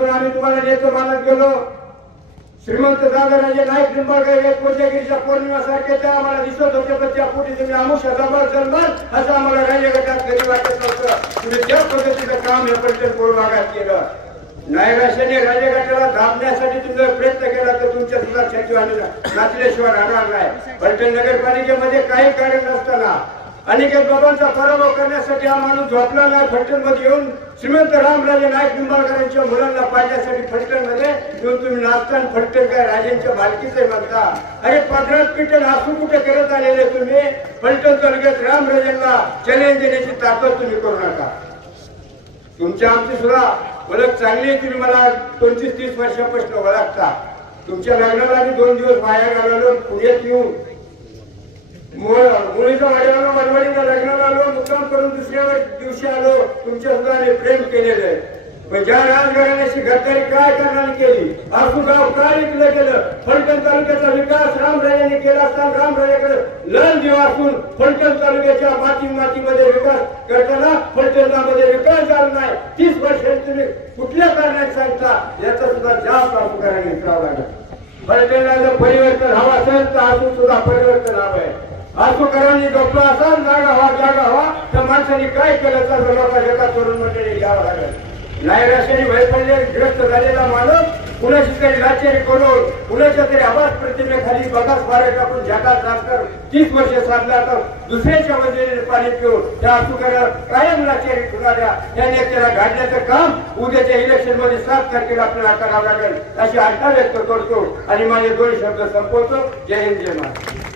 माध्यमातून आम्ही तुम्हाला नेतो मानत गेलो. श्रीमंत दादाराजे नाईक निंबाळकर एक कोजागिरीच्या पौर्णिमासारखे त्या आम्हाला दिसत होते, पण त्या पोटी तुम्ही आमुषा जबर जन्माल असं आम्हाला राज्यगटात कधी वाटत नव्हतं. तुम्ही त्या पद्धतीचं काम हे पर्यटन पूर्व भागात केलं. नायराशाने राज्यगटाला दाबण्यासाठी तुम्ही प्रयत्न केला तर तुमच्या सुद्धा छाती नाचल्याशिवाय राहणार नाही. पर्यटन नगरपालिकेमध्ये काही कारण नसताना अनिकेत बाबांचा पराभव करण्यासाठी हा माणूस झोपला नाही. फलटण मध्ये येऊन श्रीमंत रामराजे नाईक निंबाळकरांच्या मुलांना पाडण्यासाठी फलटण मध्ये येऊन तुम्ही नाचताना फलटण काय राजांच्या मालकीचे म्हणता. अरे पदरात पिटन असू कुठे करत आलेले तुम्ही. फलटण तालुक्यात रामराजेंना चॅलेंज देण्याची ताकद तुम्ही करू नका. तुमच्या आमची सुद्धा ओळख चांगली. तुम्ही मला 25-30 वर्षापासून ओळखता. तुमच्या लग्नाला मी 2 दिवस बाहेर आलेलो. पुण्यात येऊन मुलीच्या वाड्याला वडवडीच्या लग्नाला आलो. मुक्काम करून दुसऱ्या दिवशी आलो. तुमच्या सुद्धा प्रेम केलेलं आहे. पण ज्या राजघराण्याची गद्दारी काय करण्याने केली, आसू गाव काय विकलं गेलं. फलटण तालुक्याचा विकास रामराजांनी केला असताना रामराजाकडे लन दिवा असून फलटण तालुक्याच्या मातीमध्ये विकास करताना फलटणामध्ये विकास झाला नाही. 30 वर्षांनी तुम्ही कुठल्या कारणाने सांगता याचा सुद्धा जास्त आसूकरांनी करावं लागेल. फलटणला जर परिवर्तन हवं असेल तर आसू सुद्धा परिवर्तन हवं आहे. आसूकरांनी गप्पा असा जागा हवा त्या माणसाने काय केलं तर लोकांच्या एका तरुण मंडळी घ्यावं लागेल. नायराशाने भयपडल्याग्रस्त झालेला माणूस कुणाची तरी लाचारी करून कुणाच्या तरी आवाज प्रतिमेखाली बघास मारे टाकून झकास राजकर 30 वर्ष साधला तर दुसऱ्याच्या वजनीने पाणी पिऊन त्या आसूकरा कायम लाचारी ठेवणाऱ्या त्या नेत्याला घालण्याचं काम उद्याच्या इलेक्शन मध्ये 7 तारखेला आपल्याला करावं लागेल अशी आशा व्यक्त करतो आणि माझे 2 शब्द संपवतो. जय हिंद, जय महाराष्ट्र.